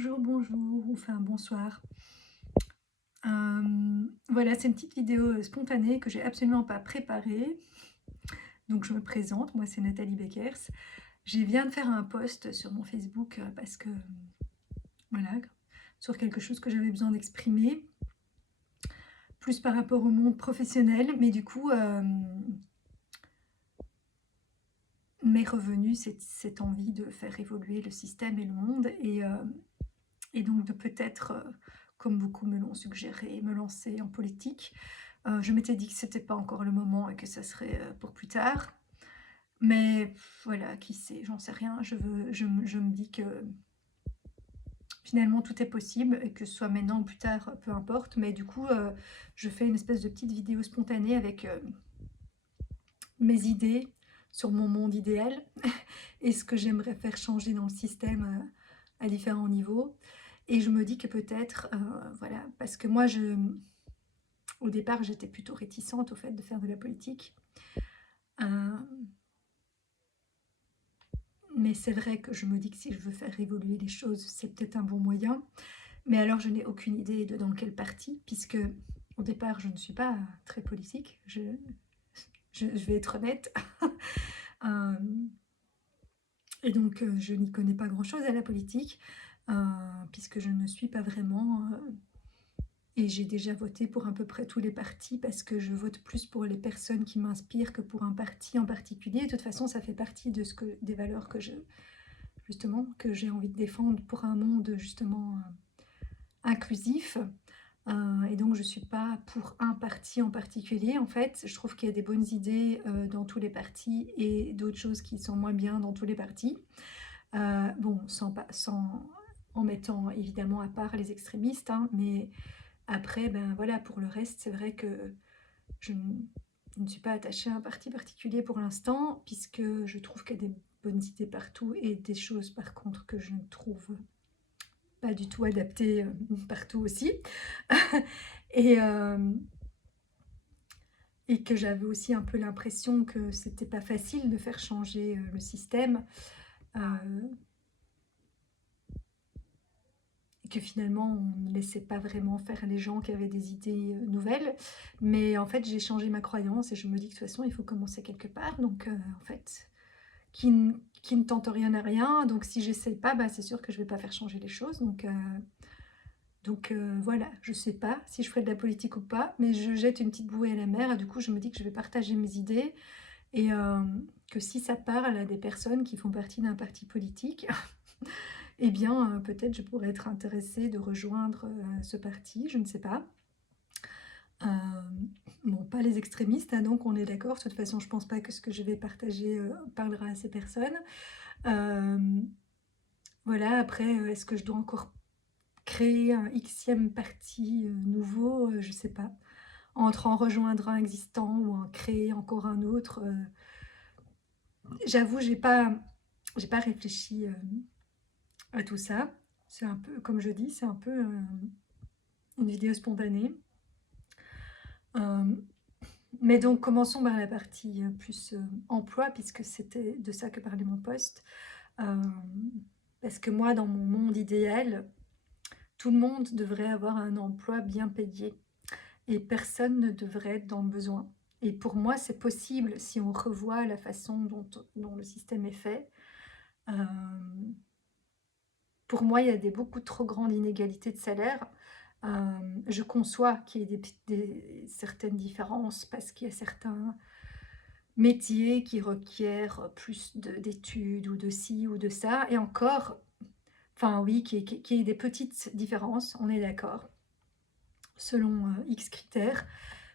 bonjour, ou enfin bonsoir. Voilà, c'est une petite vidéo, spontanée que j'ai absolument pas préparée. Donc je me présente, moi c'est Nathalie Beckers. Je viens de faire un post sur mon Facebook, parce que, voilà, sur quelque chose que j'avais besoin d'exprimer, plus par rapport au monde professionnel. Mais du coup, m'est revenue cette envie de faire évoluer le système et le monde et donc de peut-être, comme beaucoup me l'ont suggéré, me lancer en politique. Je m'étais dit que c'était pas encore le moment et que ça serait, pour plus tard. Mais voilà, qui sait? J'en sais rien. Je me dis que finalement tout est possible et que ce soit maintenant ou plus tard, peu importe. Mais du coup, je fais une espèce de petite vidéo spontanée avec, mes idées sur mon monde idéal et ce que j'aimerais faire changer dans le système, à différents niveaux. Et je me dis que peut-être, voilà, parce que moi, au départ, j'étais plutôt réticente au fait de faire de la politique. Euh, mais c'est vrai que je me dis que si je veux faire évoluer les choses, c'est peut-être un bon moyen. Mais alors, je n'ai aucune idée de dans quel parti, puisque au départ, je ne suis pas très politique. Je vais être honnête. Euh, et donc, je n'y connais pas grand-chose à la politique, puisque je ne suis pas vraiment. Et j'ai déjà voté pour à peu près tous les partis parce que je vote plus pour les personnes qui m'inspirent que pour un parti en particulier. De toute façon, ça fait partie de des valeurs que j'ai envie de défendre pour un monde justement inclusif. Et donc, je ne suis pas pour un parti en particulier. En fait, je trouve qu'il y a des bonnes idées dans tous les partis et d'autres choses qui sont moins bien dans tous les partis. Bon, en mettant évidemment à part les extrémistes, hein, mais après, ben voilà, pour le reste, c'est vrai que je ne suis pas attachée à un parti particulier pour l'instant, puisque je trouve qu'il y a des bonnes idées partout et des choses par contre que je ne trouve pas du tout adaptées partout aussi. et, euh, et que j'avais aussi un peu l'impression que c'était pas facile de faire changer le système. Euh, et que finalement on ne laissait pas vraiment faire les gens qui avaient des idées nouvelles. Mais en fait, j'ai changé ma croyance et je me dis que de toute façon, il faut commencer quelque part. Donc, en fait, qui ne tente rien à rien. Donc, si j'essaye pas, bah, c'est sûr que je vais pas faire changer les choses. Donc, voilà, je sais pas si je ferai de la politique ou pas, mais je jette une petite bouée à la mer et du coup, je me dis que je vais partager mes idées et que si ça parle à des personnes qui font partie d'un parti politique, eh bien, peut-être je pourrais être intéressée de rejoindre ce parti, je ne sais pas. Euh, bon, pas les extrémistes, hein, donc on est d'accord. De toute façon, je pense pas que ce que je vais partager parlera à ces personnes. Euh, voilà, après, est-ce que je dois encore créer un Xème parti nouveau? Je sais pas. Entre en rejoindre un existant ou en créer encore un autre. J'avoue, j'ai pas réfléchi à tout ça. C'est un peu, comme je dis, c'est un peu une vidéo spontanée. Euh, mais donc, commençons par la partie plus emploi, puisque c'était de ça que parlait mon poste. Euh, Parce que moi, dans mon monde idéal, tout le monde devrait avoir un emploi bien payé et personne ne devrait être dans le besoin. Et pour moi, c'est possible si on revoit la façon dont le système est fait. Euh, pour moi, il y a beaucoup trop grandes inégalités de salaire. Je conçois qu'il y ait certaines différences parce qu'il y a certains métiers qui requièrent plus d'études ou de ci ou de ça. Et encore, enfin oui, qu'il y ait des petites différences, on est d'accord, selon X critères.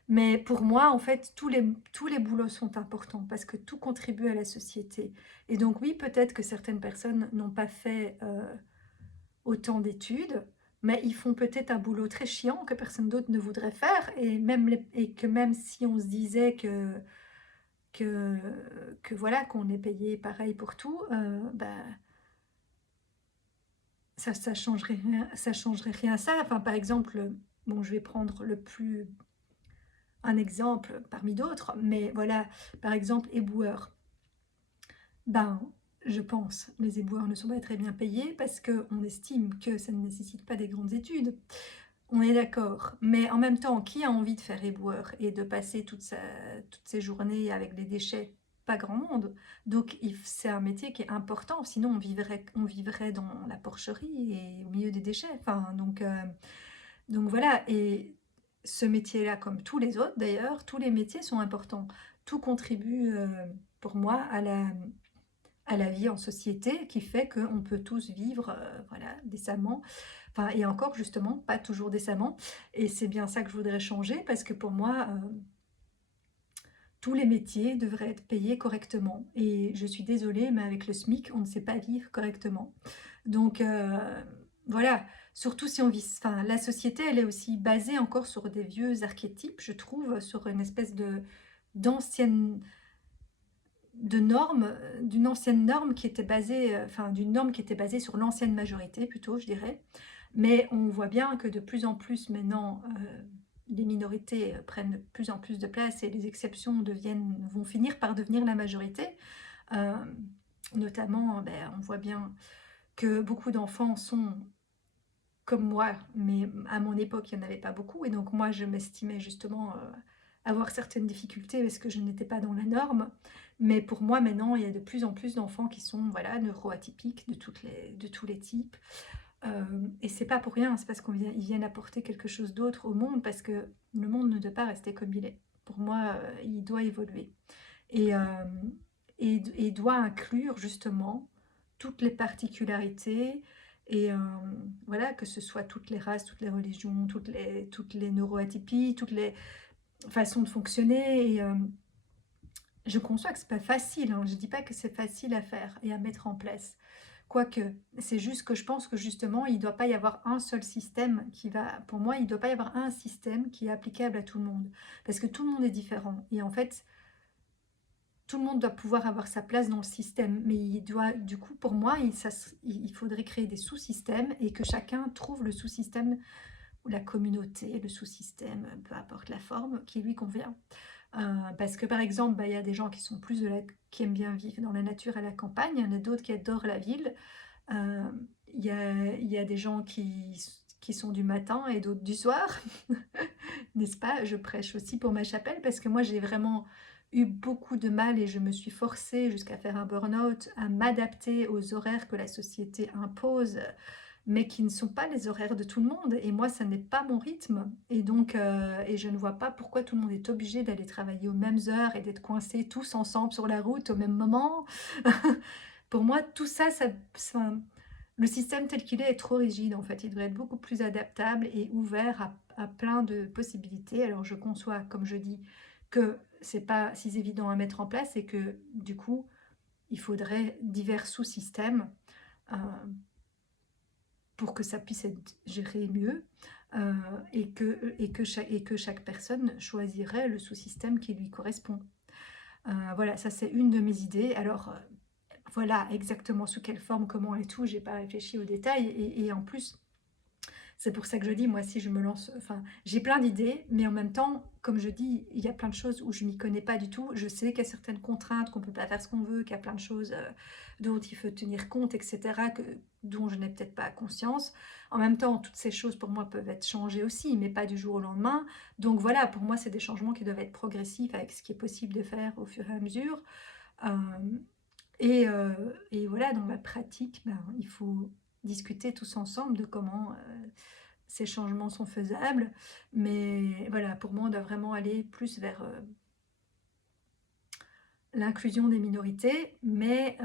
Mais pour moi, en fait, tous les boulots sont importants parce que tout contribue à la société. Et donc oui, peut-être que certaines personnes n'ont pas fait autant d'études, mais ils font peut-être un boulot très chiant que personne d'autre ne voudrait faire. Et que même si on se disait que, que voilà, qu'on est payé pareil pour tout, bah, ça changerait rien à ça. Enfin, par exemple, bon, je vais prendre un exemple parmi d'autres, mais voilà, par exemple, éboueur. Ben, je pense, les éboueurs ne sont pas très bien payés parce qu'on estime que ça ne nécessite pas des grandes études. On est d'accord, mais en même temps, qui a envie de faire éboueur et de passer toutes ses journées avec des déchets? Pas grand monde. Donc c'est un métier qui est important, sinon on vivrait dans la porcherie et au milieu des déchets. Enfin, donc voilà, et ce métier-là, comme tous les autres d'ailleurs, tous les métiers sont importants. Tout contribue pour moi à la vie en société qui fait qu'on peut tous vivre voilà, décemment. Enfin, et encore justement, pas toujours décemment. Et c'est bien ça que je voudrais changer parce que pour moi, tous les métiers devraient être payés correctement. Et je suis désolée, mais avec le SMIC, on ne sait pas vivre correctement. Donc voilà, surtout si on vit... Enfin, la société, elle est aussi basée encore sur des vieux archétypes, je trouve, sur une espèce d'ancienne de normes, d'une ancienne norme qui était basée, enfin d'une norme qui était basée sur l'ancienne majorité plutôt, je dirais. Mais on voit bien que de plus en plus maintenant, les minorités prennent de plus en plus de place et les exceptions vont finir par devenir la majorité. Euh, Notamment, ben, on voit bien que beaucoup d'enfants sont comme moi, mais à mon époque, il n'y en avait pas beaucoup. Et donc moi, je m'estimais justement avoir certaines difficultés parce que je n'étais pas dans la norme. Mais pour moi, maintenant, il y a de plus en plus d'enfants qui sont voilà, neuroatypiques de tous les types. Et c'est pas pour rien, c'est parce qu'ils viennent apporter quelque chose d'autre au monde, parce que le monde ne doit pas rester comme il est. Pour moi, il doit évoluer. Et, euh, et doit inclure justement toutes les particularités et voilà, que ce soit toutes les races, toutes les religions, toutes les neuroatypies, toutes les façons de fonctionner. Et je conçois que c'est pas facile, hein. Je dis pas que c'est facile à faire et à mettre en place. Quoique, c'est juste que je pense que justement, il ne doit pas y avoir un seul système qui va... Pour moi, il ne doit pas y avoir un système qui est applicable à tout le monde. Parce que tout le monde est différent. Et en fait, tout le monde doit pouvoir avoir sa place dans le système, mais du coup, pour moi, il faudrait créer des sous-systèmes et que chacun trouve le sous-système ou la communauté, le sous-système, peu importe la forme, qui lui convient. Parce que par exemple, bah, y a des gens qui aiment bien vivre dans la nature à la campagne, il y en a d'autres qui adorent la ville. Euh, il y a des gens qui sont du matin et d'autres du soir, n'est-ce pas? Je prêche aussi pour ma chapelle parce que moi j'ai vraiment eu beaucoup de mal et je me suis forcée jusqu'à faire un burn-out à m'adapter aux horaires que la société impose, mais qui ne sont pas les horaires de tout le monde. Et moi, ça n'est pas mon rythme. Et donc, et je ne vois pas pourquoi tout le monde est obligé d'aller travailler aux mêmes heures et d'être coincés tous ensemble sur la route au même moment. Pour moi, tout ça, le système tel qu'il est trop rigide en fait. Il devrait être beaucoup plus adaptable et ouvert à plein de possibilités. Alors je conçois, comme je dis, que c'est pas si évident à mettre en place et que du coup, il faudrait divers sous-systèmes euh, pour que ça puisse être géré mieux euh, et que chaque personne choisirait le sous-système qui lui correspond. Voilà, ça c'est une de mes idées. Alors voilà exactement sous quelle forme, comment et tout, j'ai pas réfléchi aux détails. Et en plus, c'est pour ça que je dis, moi, si je me lance, enfin, j'ai plein d'idées, mais en même temps, comme je dis, il y a plein de choses où je m'y connais pas du tout. Je sais qu'il y a certaines contraintes, qu'on peut pas faire ce qu'on veut, qu'il y a plein de choses dont il faut tenir compte, etc., dont je n'ai peut-être pas conscience. En même temps, toutes ces choses, pour moi, peuvent être changées aussi, mais pas du jour au lendemain. Donc voilà, pour moi, c'est des changements qui doivent être progressifs avec ce qui est possible de faire au fur et à mesure. Euh, et voilà, dans ma pratique, ben, il faut discuter tous ensemble de comment ces changements sont faisables. Mais voilà, pour moi, on doit vraiment aller plus vers l'inclusion des minorités, mais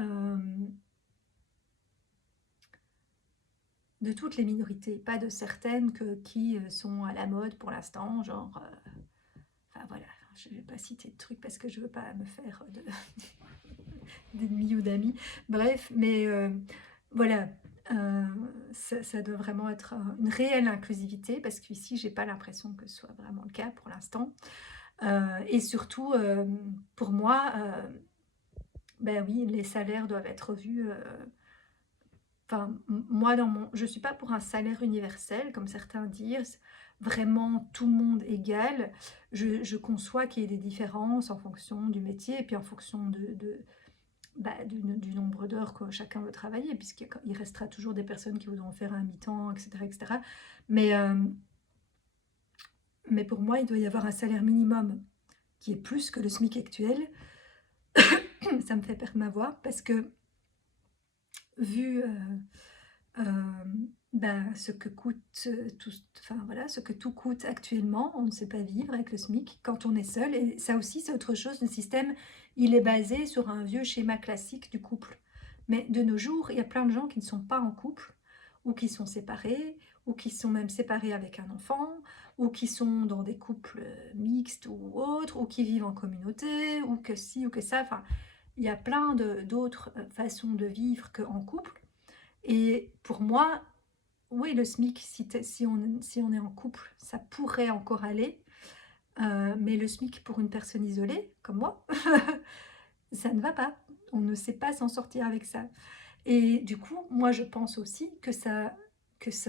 de toutes les minorités, pas de certaines qui sont à la mode pour l'instant, genre... enfin voilà, je ne vais pas citer de trucs parce que je ne veux pas me faire d'ennemis ou d'amis. Bref, mais voilà, ça doit vraiment être une réelle inclusivité parce qu'ici, j'ai pas l'impression que ce soit vraiment le cas pour l'instant. Et surtout, pour moi, ben oui, les salaires doivent être revus. Enfin, moi, je suis pas pour un salaire universel, comme certains disent, vraiment tout le monde égal. Je conçois qu'il y ait des différences en fonction du métier et puis en fonction du nombre d'heures que chacun veut travailler, puisqu'il restera toujours des personnes qui voudront faire un mi-temps, etc., etc. Mais, mais pour moi, il doit y avoir un salaire minimum qui est plus que le SMIC actuel. Ça me fait perdre ma voix parce que vu euh, ce que coûte tout, enfin voilà, ce que tout coûte actuellement, on ne sait pas vivre avec le SMIC quand on est seul. Et ça aussi, c'est autre chose. Le système, il est basé sur un vieux schéma classique du couple. Mais de nos jours, il y a plein de gens qui ne sont pas en couple, ou qui sont séparés, ou qui sont même séparés avec un enfant, ou qui sont dans des couples mixtes ou autres, ou qui vivent en communauté, ou que ci ou que ça. Enfin, il y a plein d'autres façons de vivre qu'en couple. Et pour moi, oui, le SMIC, si on est en couple, ça pourrait encore aller. Mais le SMIC pour une personne isolée, comme moi, ça ne va pas. On ne sait pas s'en sortir avec ça. Et du coup, moi, je pense aussi que ça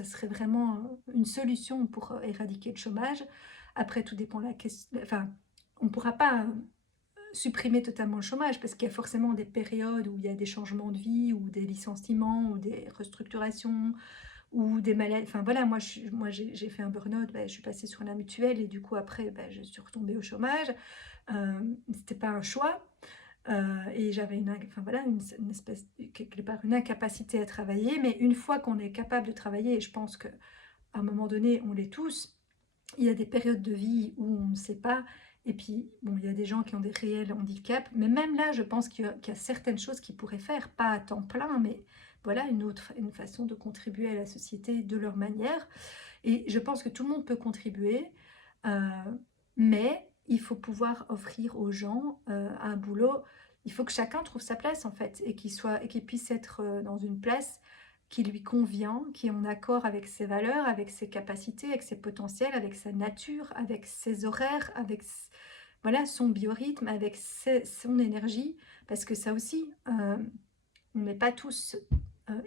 serait vraiment une solution pour éradiquer le chômage. Après, tout dépend de la question. Enfin, on ne pourra pas supprimer totalement le chômage parce qu'il y a forcément des périodes où il y a des changements de vie ou des licenciements ou des restructurations ou des maladies. Enfin voilà, moi j'ai fait un burn-out, je suis passée sur la mutuelle et du coup après je suis retombée au chômage. C'était pas un choix. Et j'avais enfin, voilà, une espèce, quelque part, une incapacité à travailler. Mais une fois qu'on est capable de travailler, et je pense qu'à un moment donné, on l'est tous, il y a des périodes de vie où on ne sait pas. Et puis, bon, il y a des gens qui ont des réels handicaps. Mais même là, je pense qu'il y a certaines choses qu'ils pourraient faire, pas à temps plein, mais voilà, une façon de contribuer à la société de leur manière. Et je pense que tout le monde peut contribuer, euh, mais il faut pouvoir offrir aux gens un boulot. Il faut que chacun trouve sa place en fait et qu'il puisse être dans une place qui lui convient, qui est en accord avec ses valeurs, avec ses capacités, avec ses potentiels, avec sa nature, avec ses horaires, avec voilà, son biorhythme, avec son énergie. Parce que ça aussi, on n'est pas tous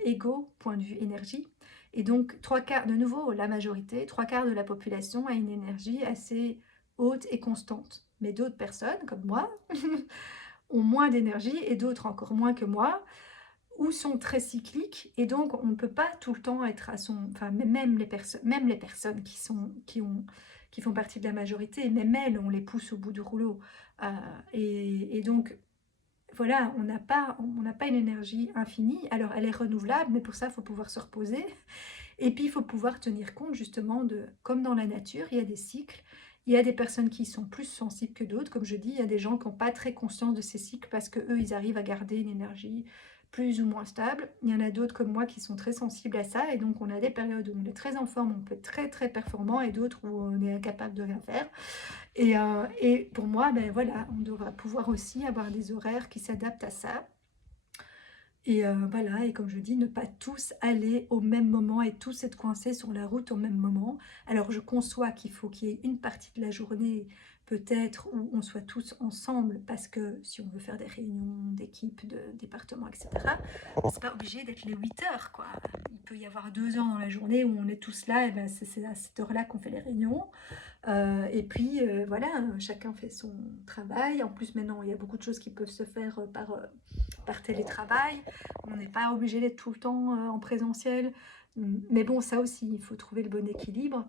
égaux point de vue énergie. Et donc, trois quarts, de nouveau, la majorité, trois quarts de la population a une énergie assez haute et constante. Mais d'autres personnes, comme moi, ont moins d'énergie et d'autres encore moins que moi, ou sont très cycliques. Et donc, on ne peut pas tout le temps être à son... Enfin, même les personnes qui font partie de la majorité, même elles, on les pousse au bout du rouleau. Et donc, voilà, on n'a pas une énergie infinie. Alors, elle est renouvelable, mais pour ça, il faut pouvoir se reposer. Et puis, il faut pouvoir tenir compte justement de, comme dans la nature, il y a des cycles. Il y a des personnes qui sont plus sensibles que d'autres. Comme je dis, il y a des gens qui n'ont pas très conscience de ces cycles parce qu'eux, ils arrivent à garder une énergie plus ou moins stable. Il y en a d'autres comme moi qui sont très sensibles à ça. Et donc, on a des périodes où on est très en forme, on peut être très, très performant et d'autres où on est incapable de rien faire. Et pour moi, voilà, on devra pouvoir aussi avoir des horaires qui s'adaptent à ça. Et voilà, et comme je dis, ne pas tous aller au même moment et tous être coincés sur la route au même moment. Alors je conçois qu'il faut qu'il y ait une partie de la journée peut-être où on soit tous ensemble parce que si on veut faire des réunions d'équipe, de département, etc., c'est pas obligé d'être les 8 heures, quoi. Il peut y avoir 2 heures dans la journée où on est tous là, et c'est à cette heure-là qu'on fait les réunions. Et puis voilà, chacun fait son travail. En plus maintenant, il y a beaucoup de choses qui peuvent se faire par télétravail. On n'est pas obligé d'être tout le temps en présentiel. Mais bon, ça aussi, il faut trouver le bon équilibre.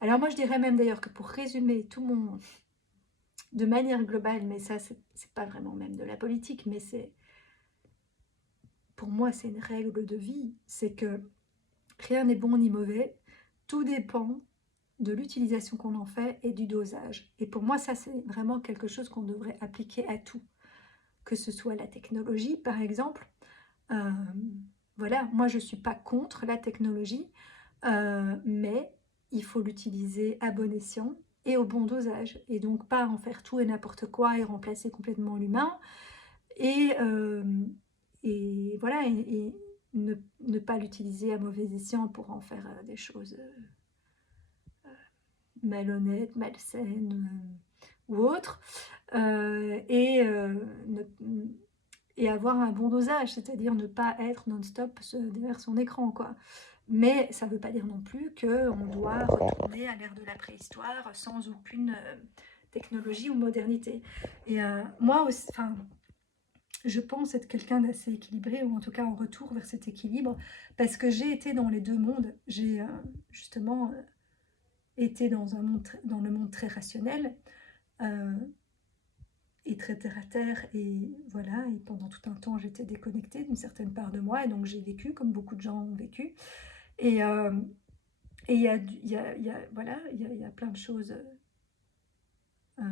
Alors moi, je dirais même d'ailleurs que pour résumer tout mon... de manière globale, mais ça, c'est pas vraiment même de la politique, mais c'est... Pour moi, c'est une règle de vie. C'est que rien n'est bon ni mauvais. Tout dépend de l'utilisation qu'on en fait et du dosage. Et pour moi, ça, c'est vraiment quelque chose qu'on devrait appliquer à tout. Que ce soit la technologie, par exemple. Voilà, moi, je ne suis pas contre la technologie, mais il faut l'utiliser à bon escient et au bon dosage. Et donc, pas en faire tout et n'importe quoi et remplacer complètement l'humain. Et voilà, et ne pas l'utiliser à mauvais escient pour en faire des choses malhonnêtes, malsaines ou autres. Et avoir un bon dosage, c'est-à-dire ne pas être non-stop derrière son écran, quoi. Mais ça ne veut pas dire non plus qu'on doit retourner à l'ère de la préhistoire sans aucune technologie ou modernité. Et moi aussi, enfin, je pense être quelqu'un d'assez équilibré, ou en tout cas en retour vers cet équilibre, parce que j'ai été dans les 2 mondes. J'ai, justement, été dans le monde très rationnel, heu et très terre à terre, et voilà, et pendant tout un temps, j'étais déconnectée d'une certaine part de moi, et donc j'ai vécu comme beaucoup de gens ont vécu, et hem et voilà, il y a plein de choses, heu,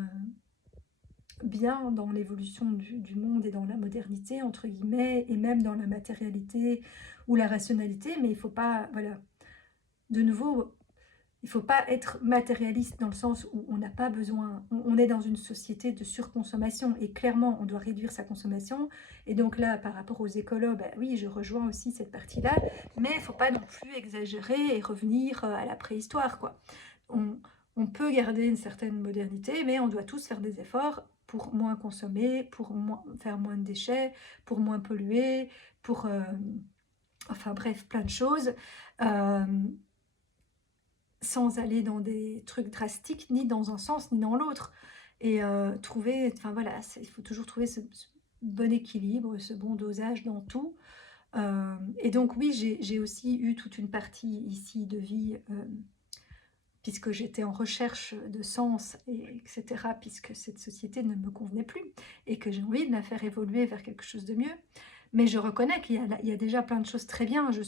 bien dans l'évolution du monde et dans la «modernité» entre guillemets, et même dans la matérialité ou la rationalité, mais il faut pas, voilà, de nouveau, il faut pas être matérialiste dans le sens où on n'a pas besoin, on est dans une société de surconsommation, et clairement on doit réduire sa consommation, et donc là par rapport aux écolos, bah oui, je rejoins aussi cette partie-là, mais il faut pas non plus exagérer et revenir, à la préhistoire, quoi. On on peut garder une certaine modernité, mais on doit tous faire des efforts pour moins consommer, pour faire moins de déchets, pour moins polluer, pour, enfin bref, plein de choses. Hem Sans aller dans des trucs drastiques, ni dans un sens, ni dans l'autre, et trouver, enfin voilà, il faut toujours trouver ce bon équilibre, ce bon dosage dans tout, et donc oui, j'ai aussi eu toute une partie ici de vie, puisque j'étais en recherche de sens, et etc., puisque cette société ne me convenait plus et que j'ai envie de la faire évoluer vers quelque chose de mieux. Mais je reconnais il y a déjà plein de choses très bien. Je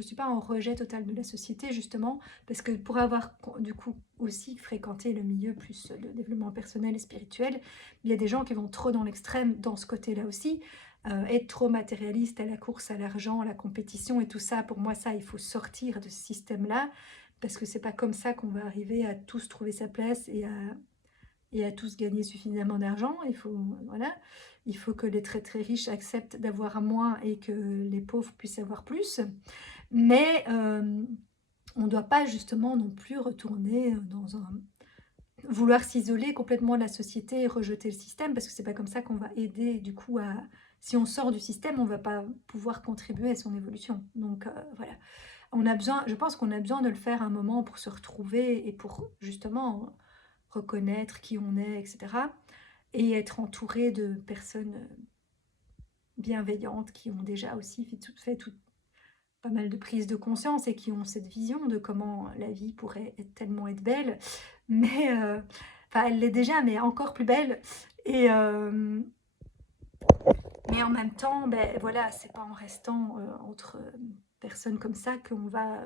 suis pas en rejet total de la société, justement, parce que pour avoir du coup aussi fréquenté le milieu plus de développement personnel et spirituel, il y a des gens qui vont trop dans l'extrême dans ce côté-là aussi, être trop matérialiste, à la course à l'argent, à la compétition et tout ça. Pour moi, ça, il faut sortir de ce système-là, parce que c'est pas comme ça qu'on va arriver à tous trouver sa place et à tous gagner suffisamment d'argent. Il faut, voilà, il faut que les très très riches acceptent d'avoir moins et que les pauvres puissent avoir plus. Mais on ne doit pas justement non plus retourner dans un vouloir s'isoler complètement de la société et rejeter le système, parce que c'est pas comme ça qu'on va aider du coup à, si on sort du système, on va pas pouvoir contribuer à son évolution. Donc voilà. On a besoin, je pense qu'on a besoin de le faire un moment pour se retrouver et pour justement reconnaître qui on est, etc. Et être entouré de personnes bienveillantes qui ont déjà aussi pas mal de prises de conscience et qui ont cette vision de comment la vie pourrait tellement être belle. Mais, enfin, elle l'est déjà, mais encore plus belle. Et, mais en même temps, ben voilà, c'est pas en restant entre personnes comme ça qu'on va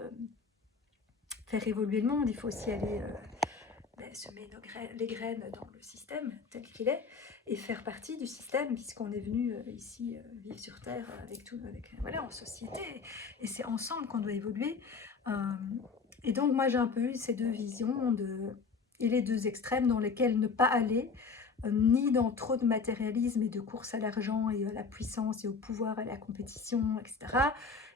faire évoluer le monde. Il faut aussi aller semer les graines dans le système tel qu'il est, et faire partie du système, puisqu'on est venu ici vivre sur Terre avec tout, voilà, en société, et c'est ensemble qu'on doit évoluer. Euh, et donc moi j'ai un peu eu ces deux visions et les deux extrêmes dans lesquels ne pas aller, ni dans trop de matérialisme et de course à l'argent et à la puissance et au pouvoir, à la compétition, etc.,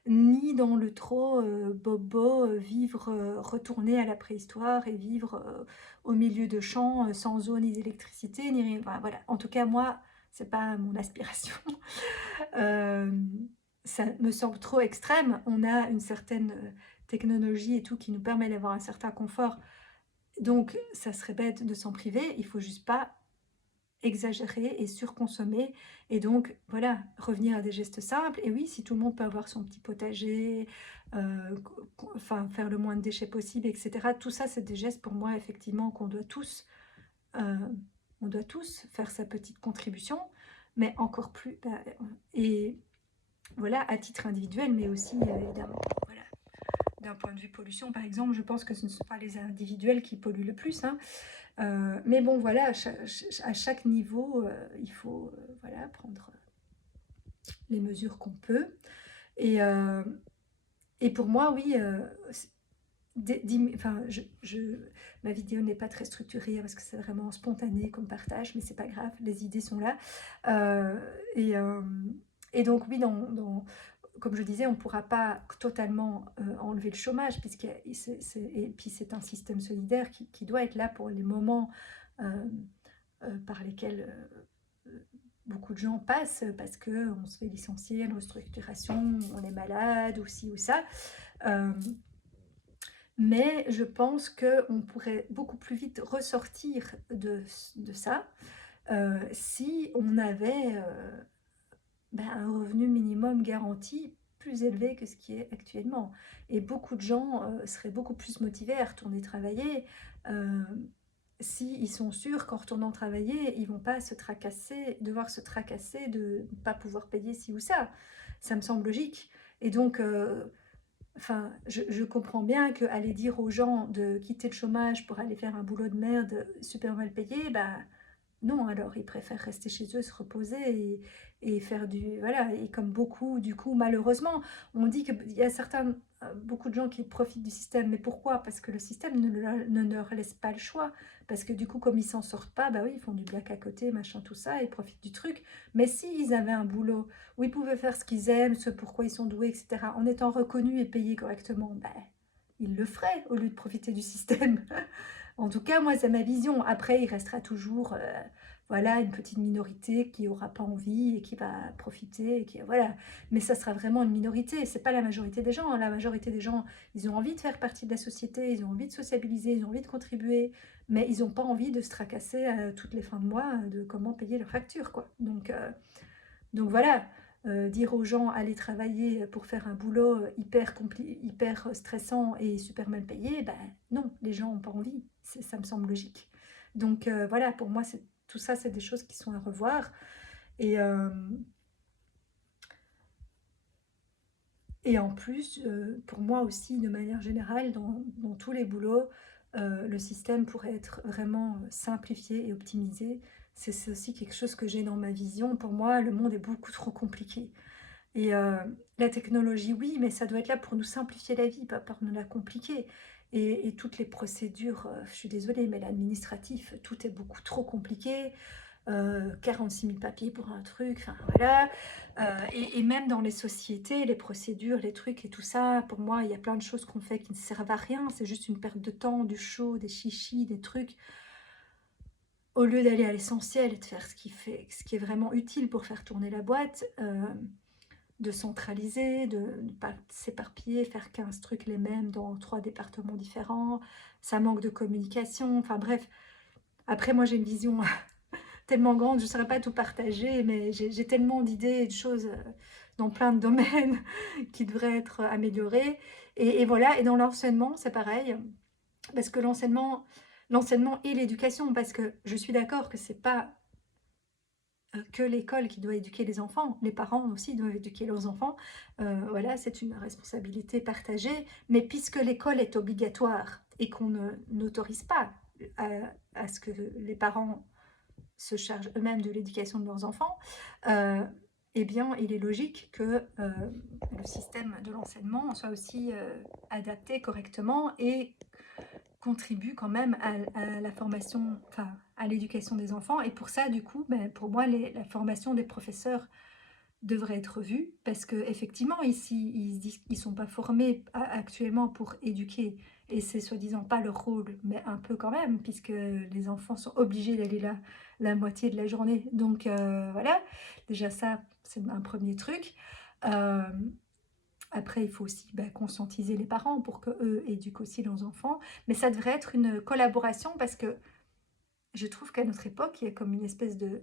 ni dans le trop bobo, vivre, retourner à la préhistoire et vivre au milieu de champs, sans eau ni d'électricité, ni rien. Enfin, voilà. En tout cas, moi, c'est pas mon aspiration. Euh, Ça me semble trop extrême. On a une certaine technologie et tout qui nous permet d'avoir un certain confort. Donc, ça serait bête de s'en priver. Il faut juste pas exagérer et surconsommer, et donc voilà, revenir à des gestes simples. Et oui, si tout le monde peut avoir son petit potager, enfin faire le moins de déchets possible, etc., tout ça c'est des gestes pour moi effectivement qu'on doit tous, euh, on doit tous faire sa petite contribution, mais encore plus, et voilà, à titre individuel, mais aussi évidemment, voilà, d'un point de vue pollution par exemple, je pense que ce ne sont pas les individuels qui polluent le plus, hein. Mais bon, voilà, à chaque niveau, il faut voilà, prendre les mesures qu'on peut. Et, euh, et pour moi, oui, enfin, ma vidéo n'est pas très structurée parce que c'est vraiment spontané comme partage, mais c'est pas grave, les idées sont là. Euh, et, euh, et donc, oui, comme je disais, on ne pourra pas totalement enlever le chômage, et puis c'est un système solidaire qui doit être là pour les moments euh, par lesquels beaucoup de gens passent parce qu'on se fait licencier, une restructuration, on est malade ou ci ou ça. Euh, mais je pense qu'on pourrait beaucoup plus vite ressortir de ça si on avait ben, un revenu minimum garanti plus élevé que ce qui est actuellement. Et beaucoup de gens seraient beaucoup plus motivés à retourner travailler euh, s'ils sont sûrs qu'en retournant travailler, ils vont pas se tracasser, devoir se tracasser de ne pas pouvoir payer ci ou ça. Ça me semble logique. Et donc, enfin, je comprends bien qu'aller dire aux gens de quitter le chômage pour aller faire un boulot de merde super mal payé, bah non, alors ils préfèrent rester chez eux, se reposer et faire du... Voilà, et comme beaucoup, du coup, malheureusement, on dit qu'il y a certains, beaucoup de gens qui profitent du système. Mais pourquoi? Parce que le système ne leur laisse pas le choix. Parce que du coup, comme ils s'en sortent pas, bah oui, ils font du black à côté, machin, tout ça, ils profitent du truc. Mais s'ils avaient un boulot où ils pouvaient faire ce qu'ils aiment, ce pourquoi ils sont doués, etc., en étant reconnus et payés correctement, bah, ils le feraient au lieu de profiter du système. En tout cas, moi, c'est ma vision. Après, il restera toujours voilà, une petite minorité qui n'aura pas envie et qui va profiter. Et qui, voilà. Mais ça sera vraiment une minorité. C'est pas la majorité des gens. La majorité des gens, ils ont envie de faire partie de la société, ils ont envie de sociabiliser, ils ont envie de contribuer, mais ils n'ont pas envie de se tracasser toutes les fins de mois de comment payer leurs factures, quoi. Donc voilà, dire aux gens allez travailler pour faire un boulot hyper stressant et super mal payé, ben non, les gens n'ont pas envie. Ça me semble logique. Donc voilà, pour moi, tout ça, c'est des choses qui sont à revoir. Et, euh, et en plus, pour moi aussi, de manière générale, dans tous les boulots, le système pourrait être vraiment simplifié et optimisé. C'est aussi quelque chose que j'ai dans ma vision. Pour moi, le monde est beaucoup trop compliqué. Et la technologie, oui, mais ça doit être là pour nous simplifier la vie, pas pour nous la compliquer. Et toutes les procédures, je suis désolée, mais l'administratif, tout est beaucoup trop compliqué. 46 000 papiers pour un truc, enfin voilà. Et même dans les sociétés, les procédures, les trucs et tout ça, pour moi, il y a plein de choses qu'on fait qui ne servent à rien. C'est juste une perte de temps, du show, des chichis, des trucs. Au lieu d'aller à l'essentiel et de faire ce qui est vraiment utile pour faire tourner la boîte, de centraliser, de ne pas s'éparpiller, faire 15 trucs les mêmes dans 3 départements différents, ça manque de communication, enfin bref. Après, moi j'ai une vision tellement grande, je ne saurais pas tout partager, mais j'ai tellement d'idées et de choses dans plein de domaines qui devraient être améliorés. Et voilà, et dans l'enseignement, c'est pareil, parce que l'enseignement et l'éducation, parce que je suis d'accord que c'est pas que l'école qui doit éduquer les enfants, les parents aussi doivent éduquer leurs enfants. Voilà, c'est une responsabilité partagée. Mais puisque l'école est obligatoire et qu'on n'autorise pas à, à ce que les parents se chargent eux-mêmes de l'éducation de leurs enfants, eh bien, il est logique que le système de l'enseignement soit aussi adapté correctement et contribue quand même à la formation, enfin à l'éducation des enfants. Et pour ça, du coup, ben, pour moi, la formation des professeurs devrait être revue parce que effectivement, ici, ils se disent qu'ils sont pas formés actuellement pour éduquer et c'est soi-disant pas leur rôle, mais un peu quand même, puisque les enfants sont obligés d'aller là la moitié de la journée. Donc voilà, déjà ça, c'est un premier truc. Euh, Après, il faut aussi conscientiser les parents pour qu'eux éduquent aussi leurs enfants. Mais ça devrait être une collaboration parce que je trouve qu'à notre époque, il y a comme une espèce de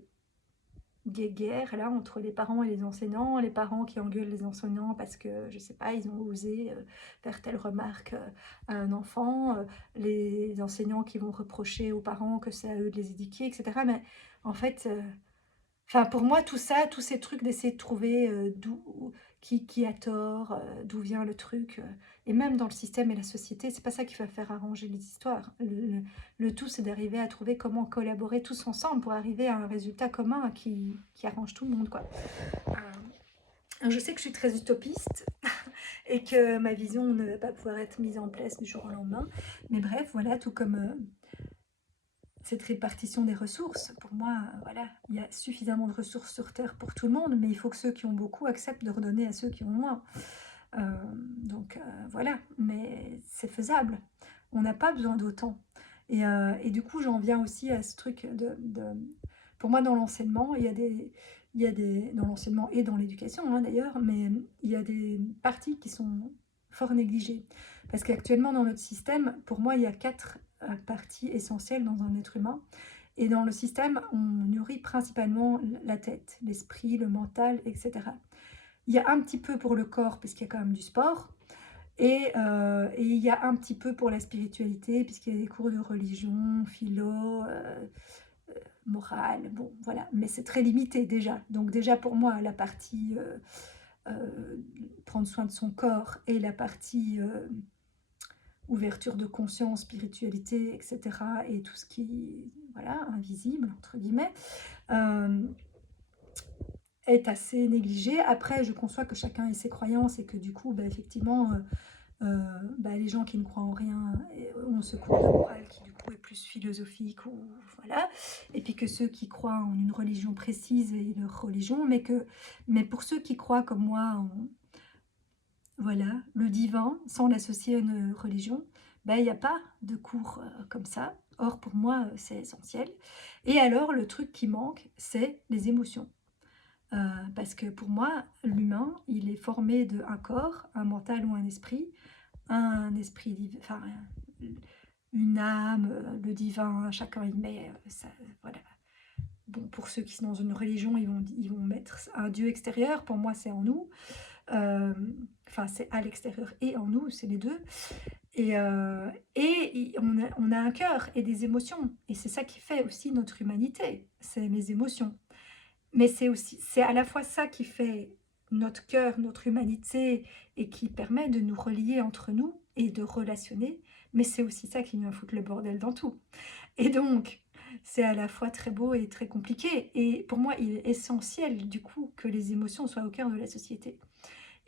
guerre là entre les parents et les parents qui engueulent les enseignants parce que, je sais pas, ils ont osé faire telle remarque à un enfant, les enseignants qui vont reprocher aux parents que c'est à eux de les éduquer, etc. Mais en fait, enfin, pour moi, tout ça, tous ces trucs d'essayer de trouver qui a tort, d'où vient le truc, et même dans le système et la société, c'est pas ça qui va faire arranger les histoires. Le tout, c'est d'arriver à trouver comment collaborer tous ensemble pour arriver à un résultat commun qui arrange tout le monde, quoi. Je sais que je suis très utopiste et que ma vision ne va pas pouvoir être mise en place du jour au lendemain, mais bref, voilà, tout comme cette répartition des ressources, pour moi, voilà, il y a suffisamment de ressources sur Terre pour tout le monde, mais il faut que ceux qui ont beaucoup acceptent de redonner à ceux qui ont moins. Donc voilà, mais c'est faisable. On n'a pas besoin d'autant. Et du coup, j'en viens aussi à ce truc pour moi, dans l'enseignement, dans l'enseignement et dans l'éducation d'ailleurs, mais il y a des parties qui sont fort négligées. Parce qu'actuellement, dans notre système, pour moi, il y a 4 parties essentielles dans un être humain. Et dans le système, on nourrit principalement la tête, l'esprit, le mental, etc. Il y a un petit peu pour le corps, puisqu'il y a quand même du sport, et il y a un petit peu pour la spiritualité, puisqu'il y a des cours de religion, philo, morale, bon, voilà. Mais c'est très limité déjà. Donc déjà pour moi, la partie prendre soin de son corps et la partie ouverture de conscience, spiritualité, etc. Et tout ce qui est, voilà, invisible, entre guillemets, euh, est assez négligé. Après, je conçois que chacun ait ses croyances et que du coup, bah, effectivement, les gens qui ne croient en rien ont ce cours de morale qui du coup est plus philosophique, ou voilà, et puis que ceux qui croient en une religion précise et leur religion, mais pour ceux qui croient comme moi en, voilà, le divin sans l'associer à une religion, ben, il n'y a pas de cours comme ça. Or pour moi c'est essentiel. Et alors le truc qui manque, c'est les émotions. Parce que pour moi, l'humain, il est formé d'un corps, un mental ou un esprit, enfin, une âme, le divin, chacun y met ça, voilà. Bon, pour ceux qui sont dans une religion, ils vont mettre un Dieu extérieur. Pour moi, c'est en nous. Enfin, c'est à l'extérieur et en nous, c'est les deux. Et on a un cœur et des émotions. Et c'est ça qui fait aussi notre humanité, c'est les émotions. Mais c'est à la fois ça qui fait notre cœur, notre humanité, et qui permet de nous relier entre nous et de relationner, mais c'est aussi ça qui vient foutre le bordel dans tout. Et donc, c'est à la fois très beau et très compliqué. Et pour moi, il est essentiel, du coup, que les émotions soient au cœur de la société.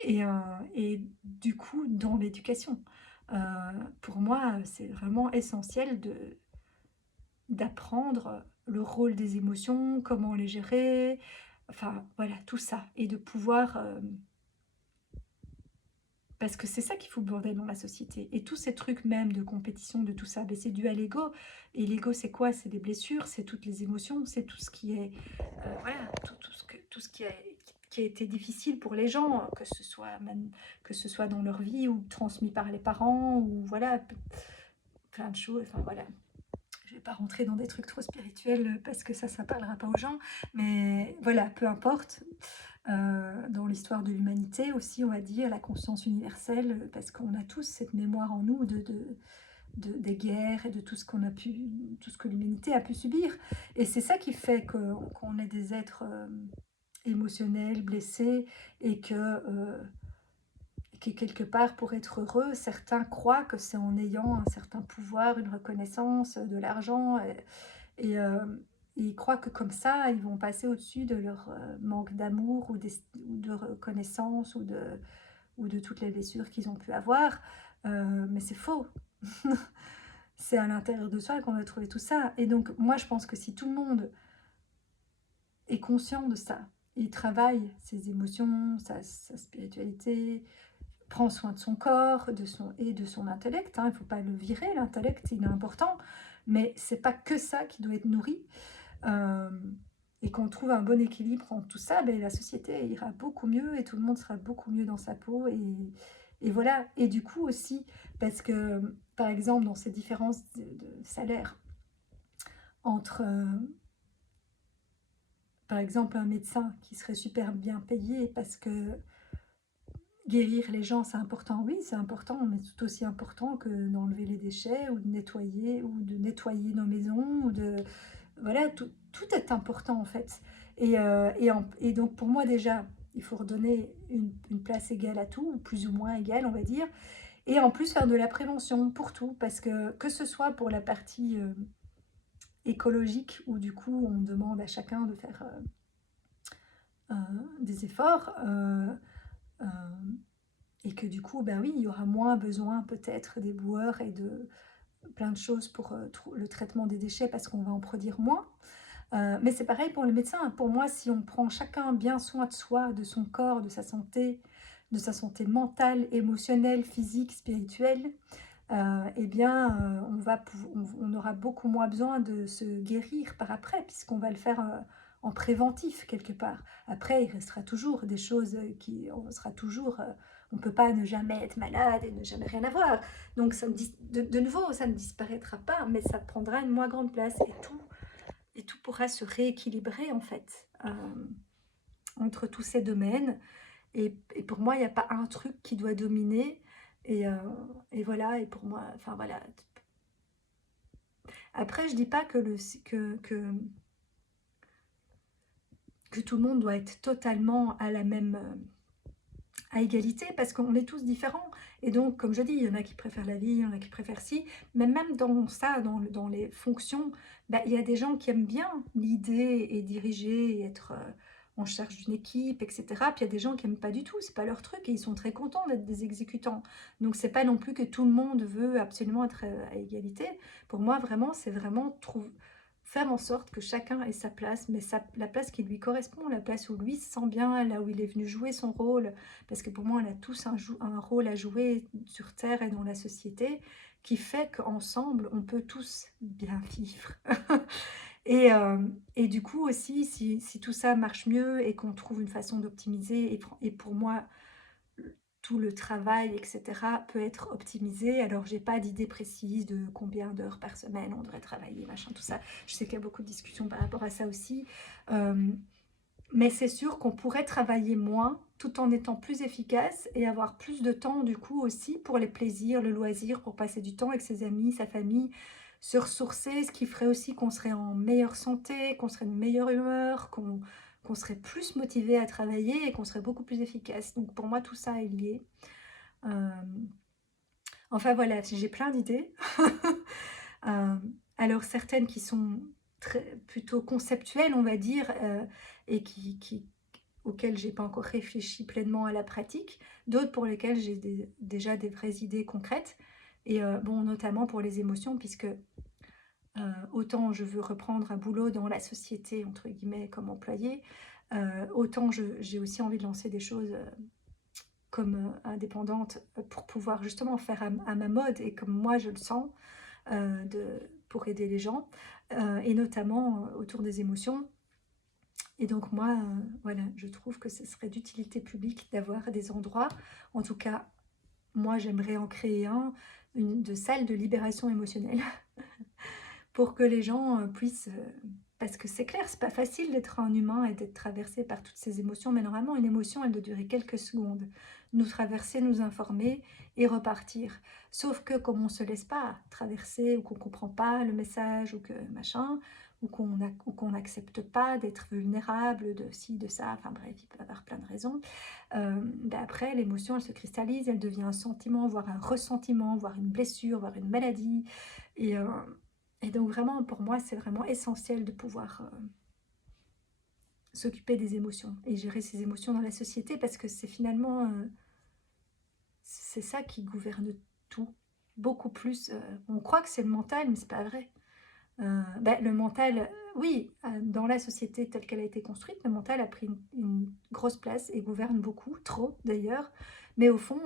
Et du coup, dans l'éducation. Euh, pour moi, c'est vraiment essentiel d'apprendre le rôle des émotions, comment les gérer, enfin voilà, tout ça. Et de pouvoir... parce que c'est ça qui fout le bordel dans la société. Et tous ces trucs même de compétition, de tout ça, ben c'est dû à l'ego. Et l'ego, c'est quoi? C'est des blessures, c'est toutes les émotions, c'est tout ce qui est... voilà, tout ce qui a été difficile pour les gens, que ce soit dans leur vie ou transmis par les parents, ou voilà, plein de choses. Enfin voilà, je vais pas rentrer dans des trucs trop spirituels parce que ça parlera pas aux gens, mais voilà, peu importe. Dans l'histoire de l'humanité aussi, on va dire, la conscience universelle, parce qu'on a tous cette mémoire en nous des guerres et de tout ce tout ce que l'humanité a pu subir. Et c'est ça qui fait qu'on est des êtres émotionnels, blessés, et que quelque part, pour être heureux, certains croient que c'est en ayant un certain pouvoir, une reconnaissance, de l'argent, et, ils croient que comme ça, ils vont passer au-dessus de leur manque d'amour, ou de reconnaissance, ou de toutes les blessures qu'ils ont pu avoir. Mais c'est faux. C'est à l'intérieur de soi qu'on va trouver tout ça. Et donc, moi, je pense que si tout le monde est conscient de ça, il travaille ses émotions, sa spiritualité, prend soin de son corps et de son intellect, hein. Il ne faut pas le virer, l'intellect, il est important, mais c'est pas que ça qui doit être nourri. Euh, et qu'on trouve un bon équilibre entre tout ça, ben, la société ira beaucoup mieux et tout le monde sera beaucoup mieux dans sa peau. Et voilà. Et du coup aussi, parce que, par exemple, dans ces différences de salaire entre, par exemple, un médecin qui serait super bien payé parce que guérir les gens, c'est important, oui, c'est important, mais tout aussi important que d'enlever les déchets, ou de nettoyer nos maisons, ou de... Voilà, tout est important en fait. Et donc pour moi déjà, il faut redonner une place égale à tout, ou plus ou moins égale, on va dire. Et en plus faire de la prévention pour tout, parce que ce soit pour la partie écologique, où du coup on demande à chacun de faire des efforts, euh, et que du coup, ben oui, il y aura moins besoin peut-être des boueurs et de plein de choses pour le traitement des déchets, parce qu'on va en produire moins. Mais c'est pareil pour le médecin. Pour moi, si on prend chacun bien soin de soi, de son corps, de sa santé mentale, émotionnelle, physique, spirituelle, eh bien, on aura beaucoup moins besoin de se guérir par après, puisqu'on va le faire en préventif quelque part. Après, il restera toujours des choses on ne peut pas ne jamais être malade et ne jamais rien avoir. Donc, de nouveau, ça ne disparaîtra pas, mais ça prendra une moins grande place. Et tout et tout pourra se rééquilibrer en fait, entre tous ces domaines. Et pour moi, il n'y a pas un truc qui doit dominer. Et, euh, et voilà, et pour moi, enfin voilà. Après, je dis pas que tout le monde doit être totalement à la même, à égalité, parce qu'on est tous différents. Et donc, comme je dis, il y en a qui préfèrent la vie, il y en a qui préfèrent ci. Mais même dans ça, dans les fonctions, bah, il y a des gens qui aiment bien l'idée et diriger et être en charge d'une équipe, etc. Puis il y a des gens qui n'aiment pas du tout, c'est pas leur truc et ils sont très contents d'être des exécutants. Donc c'est pas non plus que tout le monde veut absolument être à égalité. Pour moi, vraiment, c'est vraiment faire en sorte que chacun ait sa place, mais la place qui lui correspond, la place où lui se sent bien, là où il est venu jouer son rôle, parce que pour moi, on a tous un rôle à jouer sur Terre et dans la société, qui fait qu'ensemble, on peut tous bien vivre. Et, euh, et du coup aussi, si tout ça marche mieux et qu'on trouve une façon d'optimiser, et pour moi, tout le travail, etc., peut être optimisé. Alors, j'ai pas d'idée précise de combien d'heures par semaine on devrait travailler, machin, tout ça. Je sais qu'il y a beaucoup de discussions par rapport à ça aussi. Euh, mais c'est sûr qu'on pourrait travailler moins tout en étant plus efficace et avoir plus de temps du coup aussi pour les plaisirs, le loisir, pour passer du temps avec ses amis, sa famille, se ressourcer, ce qui ferait aussi qu'on serait en meilleure santé, qu'on serait de meilleure humeur, qu'on serait plus motivé à travailler et qu'on serait beaucoup plus efficace. Donc pour moi tout ça est lié. Euh, enfin voilà, j'ai plein d'idées. Euh, alors certaines qui sont plutôt conceptuelles, on va dire, et auxquelles j'ai pas encore réfléchi pleinement à la pratique, d'autres pour lesquelles j'ai déjà des vraies idées concrètes, et bon, notamment pour les émotions, puisque autant je veux reprendre un boulot dans la société, entre guillemets, comme employé, autant j'ai aussi envie de lancer des choses comme indépendante pour pouvoir justement faire à ma mode et comme moi je le sens, pour aider les gens, et notamment autour des émotions. Et donc moi, voilà, je trouve que ce serait d'utilité publique d'avoir des endroits, en tout cas, moi j'aimerais en créer de salles de libération émotionnelle, pour que les gens puissent... parce que c'est clair, c'est pas facile d'être un humain et d'être traversé par toutes ces émotions, mais normalement une émotion, elle doit durer quelques secondes. Nous traverser, nous informer et repartir. Sauf que comme on se laisse pas traverser, ou qu'on comprend pas le message, ou que machin, ou qu'on n'accepte pas d'être vulnérable, de ci, de ça, enfin bref, il peut y avoir plein de raisons, ben après l'émotion, elle se cristallise, elle devient un sentiment, voire un ressentiment, voire une blessure, voire une maladie. Et, euh, et donc vraiment, pour moi, c'est vraiment essentiel de pouvoir s'occuper des émotions et gérer ses émotions dans la société, parce que c'est finalement, c'est ça qui gouverne tout. Beaucoup plus, on croit que c'est le mental, mais c'est pas vrai. Ben, le mental, oui, dans la société telle qu'elle a été construite, le mental a pris une grosse place et gouverne beaucoup, trop d'ailleurs. Mais au fond,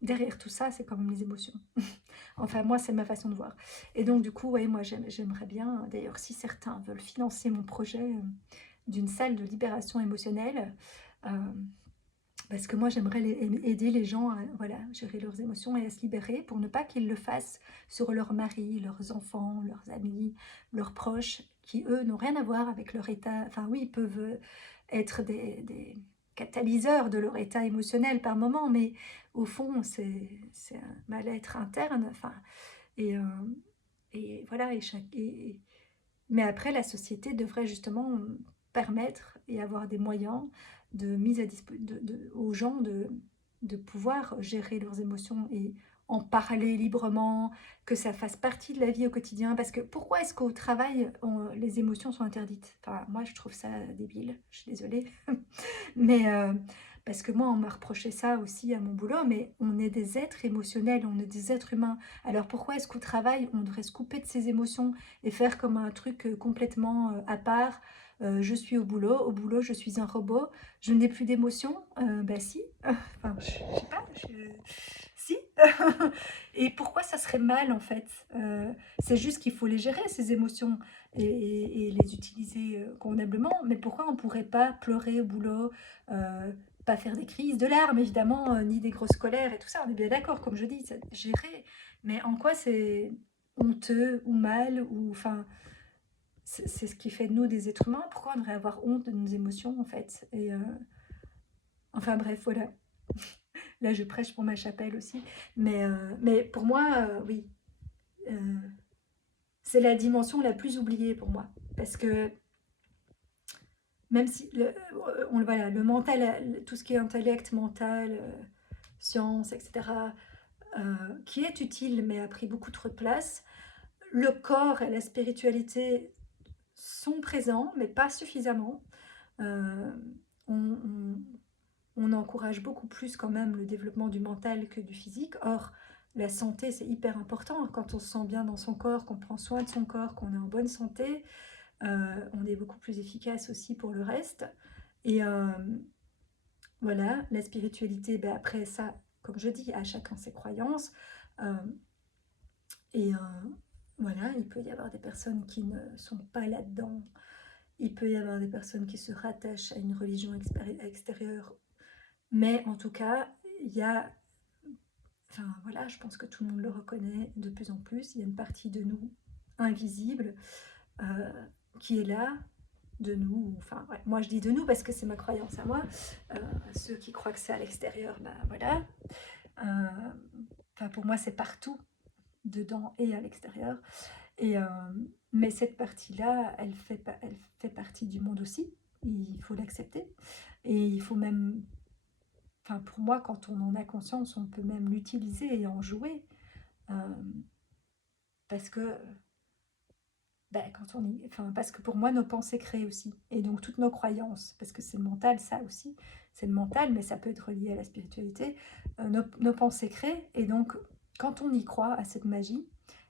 derrière tout ça, c'est quand même les émotions. Enfin, moi, c'est ma façon de voir. Et donc, du coup, ouais, moi, j'aimerais bien, d'ailleurs, si certains veulent financer mon projet d'une salle de libération émotionnelle, euh, parce que moi, j'aimerais aider les gens à voilà, gérer leurs émotions et à se libérer pour ne pas qu'ils le fassent sur leur mari, leurs enfants, leurs amis, leurs proches, qui, eux, n'ont rien à voir avec leur état. Enfin, oui, ils peuvent être des catalyseurs de leur état émotionnel par moment, mais au fond, c'est un mal-être interne. Enfin, et, voilà, mais après, la société devrait justement permettre et avoir des moyens de mise à disposition aux gens de pouvoir gérer leurs émotions et en parler librement, que ça fasse partie de la vie au quotidien. Parce que pourquoi est-ce qu'au travail, les émotions sont interdites? Enfin, moi, je trouve ça débile, je suis désolée. Mais parce que moi, on m'a reproché ça aussi à mon boulot, mais on est des êtres émotionnels, on est des êtres humains. Alors pourquoi est-ce qu'au travail, on devrait se couper de ses émotions et faire comme un truc complètement à part? Je suis au boulot, je suis un robot, je n'ai plus d'émotions. Bah si, enfin, je sais pas, si. Et pourquoi ça serait mal en fait? C'est juste qu'il faut les gérer, ces émotions, et les utiliser convenablement. Mais pourquoi on pourrait pas pleurer au boulot, euh, pas faire des crises de larmes évidemment, ni des grosses colères et tout ça, on est bien d'accord, comme je dis, gérer. Mais en quoi c'est honteux ou mal, ou enfin, c'est ce qui fait de nous des êtres humains. Pourquoi on devrait avoir honte de nos émotions en fait? Et enfin bref, voilà. Là, je prêche pour ma chapelle aussi. Mais pour moi, oui, euh, c'est la dimension la plus oubliée pour moi. Parce que même si, voilà, le mental, tout ce qui est intellect, mental, science, etc., qui est utile mais a pris beaucoup trop de place, le corps et la spiritualité sont présents, mais pas suffisamment. Euh, on, on- on encourage beaucoup plus quand même le développement du mental que du physique. Or, la santé, c'est hyper important. Quand on se sent bien dans son corps, qu'on prend soin de son corps, qu'on est en bonne santé, on est beaucoup plus efficace aussi pour le reste. Et voilà, la spiritualité, ben après ça, comme je dis, à chacun ses croyances. Euh, et voilà, il peut y avoir des personnes qui ne sont pas là-dedans. Il peut y avoir des personnes qui se rattachent à une religion extérieure. Mais en tout cas, il y a, enfin voilà, je pense que tout le monde le reconnaît de plus en plus. Il y a une partie de nous invisible euh, qui est là, de nous. Enfin, ouais, moi je dis de nous parce que c'est ma croyance à moi. Euh, Ceux qui croient que c'est à l'extérieur, ben voilà. Enfin, pour moi, c'est partout, dedans et à l'extérieur. Et mais cette partie-là, elle fait partie du monde aussi. Il faut l'accepter. Et il faut même, enfin pour moi, quand on en a conscience, on peut même l'utiliser et en jouer. Euh, parce que, ben, quand on y, enfin, parce que pour moi, nos pensées créent aussi. Et donc toutes nos croyances, parce que c'est le mental, ça aussi. C'est le mental, mais ça peut être lié à la spiritualité. Nos pensées créent. Et donc, quand on y croit à cette magie,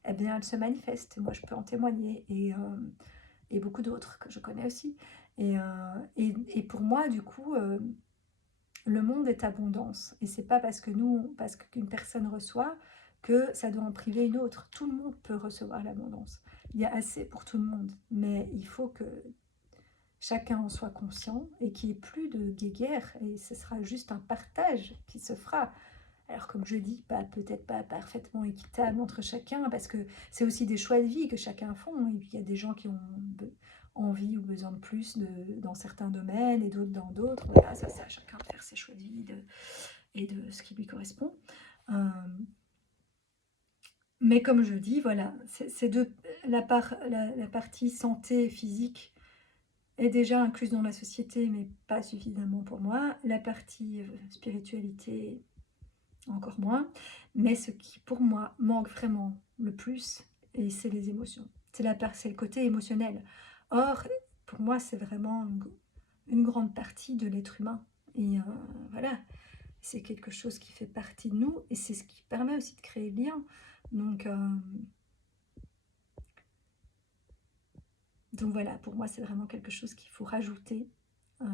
eh bien, elle se manifeste. Moi, je peux en témoigner. Et beaucoup d'autres que je connais aussi. Et pour moi, du coup, le monde est abondance. Et c'est pas parce qu'une personne reçoit, que ça doit en priver une autre. Tout le monde peut recevoir l'abondance. Il y a assez pour tout le monde. Mais il faut que chacun en soit conscient et qu'il n'y ait plus de guéguerre. Et ce sera juste un partage qui se fera. Alors comme je dis, pas peut-être pas parfaitement équitable entre chacun, parce que c'est aussi des choix de vie que chacun font. Et puis il y a des gens qui ont envie ou besoin de plus dans certains domaines et d'autres dans d'autres. Voilà, ça c'est à chacun de faire ses choix de vie et de ce qui lui correspond. Euh, mais comme je dis, voilà, la partie santé physique est déjà incluse dans la société, mais pas suffisamment pour moi. La partie spiritualité, encore moins. Mais ce qui, pour moi, manque vraiment le plus, et c'est les émotions. C'est le côté émotionnel. Or, pour moi, c'est vraiment une grande partie de l'être humain. Et voilà, c'est quelque chose qui fait partie de nous, et c'est ce qui permet aussi de créer le lien. Donc, euh, donc voilà, pour moi, c'est vraiment quelque chose qu'il faut rajouter euh,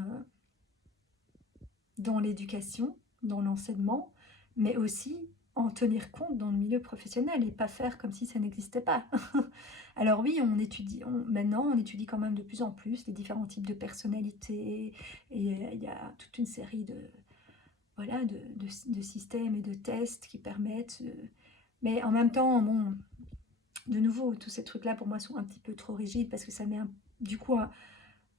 dans l'éducation, dans l'enseignement, mais aussi en tenir compte dans le milieu professionnel et pas faire comme si ça n'existait pas. Alors oui, maintenant on étudie quand même de plus en plus les différents types de personnalités et il y a toute une série voilà, de systèmes et de tests qui permettent... mais en même temps, bon, de nouveau, tous ces trucs-là pour moi sont un petit peu trop rigides parce que ça met du coup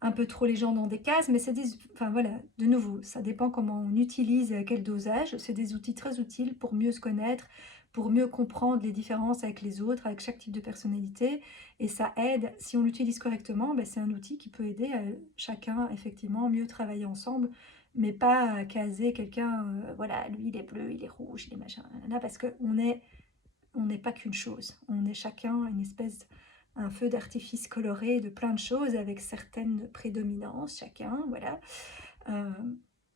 un peu trop les gens dans des cases, mais c'est des... Enfin voilà, de nouveau, ça dépend comment on utilise et à quel dosage. C'est des outils très utiles pour mieux se connaître, pour mieux comprendre les différences avec les autres, avec chaque type de personnalité. Et ça aide, si on l'utilise correctement, ben c'est un outil qui peut aider à chacun, effectivement, mieux travailler ensemble, mais pas à caser quelqu'un, voilà, lui il est bleu, il est rouge, il est machin, là, parce on n'est pas qu'une chose. On est chacun une espèce, un feu d'artifice coloré de plein de choses avec certaines prédominances, chacun, voilà. Euh,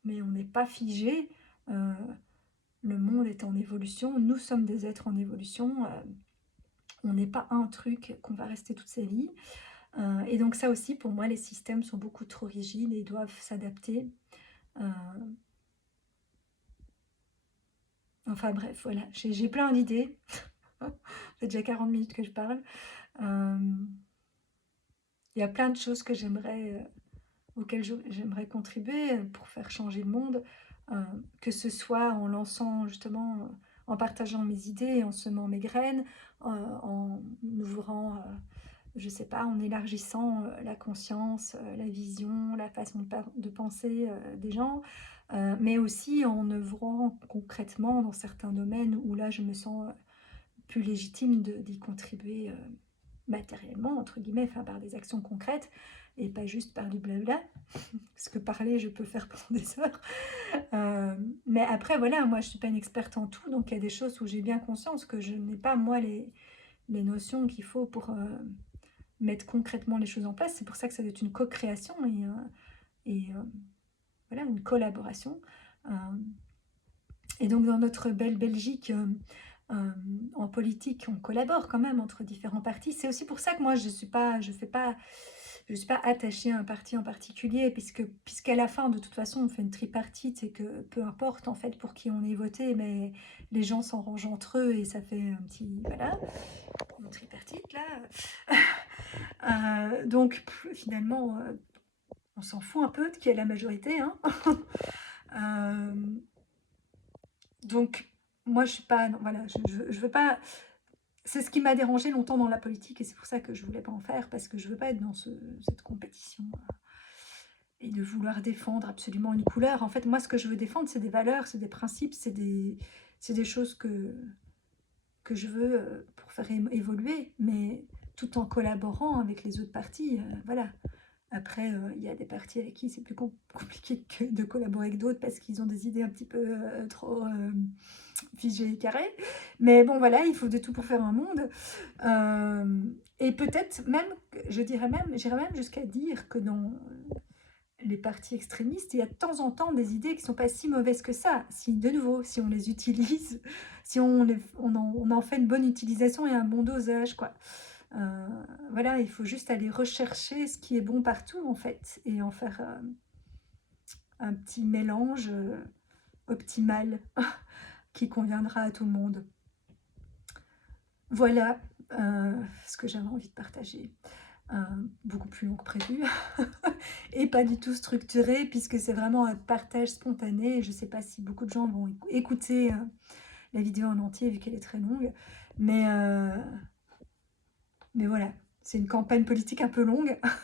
mais on n'est pas figé. Euh, le monde est en évolution. Nous sommes des êtres en évolution. On n'est pas un truc qu'on va rester toute sa vie. Et donc ça aussi, pour moi, les systèmes sont beaucoup trop rigides et doivent s'adapter. Euh, enfin bref, voilà. J'ai plein d'idées. Ça fait déjà 40 minutes que je parle. Euh, Il y a plein de choses que auxquelles j'aimerais contribuer pour faire changer le monde, que ce soit en lançant justement, en partageant mes idées, en semant mes graines, en ouvrant, je sais pas, en élargissant la conscience, la vision, la façon de penser des gens, mais aussi en œuvrant concrètement dans certains domaines où là je me sens plus légitime d'y contribuer matériellement, entre guillemets, enfin par des actions concrètes et pas juste par du blabla, parce que parler je peux faire pendant des heures. Mais après voilà, moi je suis pas une experte en tout, donc il y a des choses où j'ai bien conscience que je n'ai pas moi les notions qu'il faut pour mettre concrètement les choses en place. C'est pour ça que ça doit être une co-création et voilà, une collaboration. Euh, et donc dans notre belle Belgique, en politique, on collabore quand même entre différents partis. C'est aussi pour ça que moi je suis pas attachée à un parti en particulier, puisqu'à la fin, de toute façon, on fait une tripartite et que peu importe en fait pour qui on est voté, mais les gens s'arrangent entre eux et ça fait un petit voilà, une tripartite là. Donc finalement, on s'en fout un peu de qui est la majorité, hein. Euh, donc moi je suis pas, non, voilà, je veux pas. C'est ce qui m'a dérangé longtemps dans la politique et c'est pour ça que je voulais pas en faire, parce que je veux pas être dans cette compétition et de vouloir défendre absolument une couleur. En fait, moi, ce que je veux défendre, c'est des valeurs, c'est des principes, c'est des choses que je veux pour faire évoluer, mais tout en collaborant avec les autres partis. Voilà. Après, il y a des partis avec qui c'est plus compliqué de collaborer avec d'autres parce qu'ils ont des idées un petit peu trop figées et carrées. Mais bon, voilà, il faut de tout pour faire un monde. Et peut-être même, j'irais même jusqu'à dire que dans les partis extrémistes, il y a de temps en temps des idées qui ne sont pas si mauvaises que ça. Si, de nouveau, si on les utilise, si on en fait une bonne utilisation et un bon dosage, quoi. Voilà, il faut juste aller rechercher ce qui est bon partout, en fait, et en faire un petit mélange optimal qui conviendra à tout le monde. Voilà ce que j'avais envie de partager. Beaucoup plus long que prévu et pas du tout structuré, puisque c'est vraiment un partage spontané. Je ne sais pas si beaucoup de gens vont écouter la vidéo en entier vu qu'elle est très longue, mais voilà, c'est une campagne politique un peu longue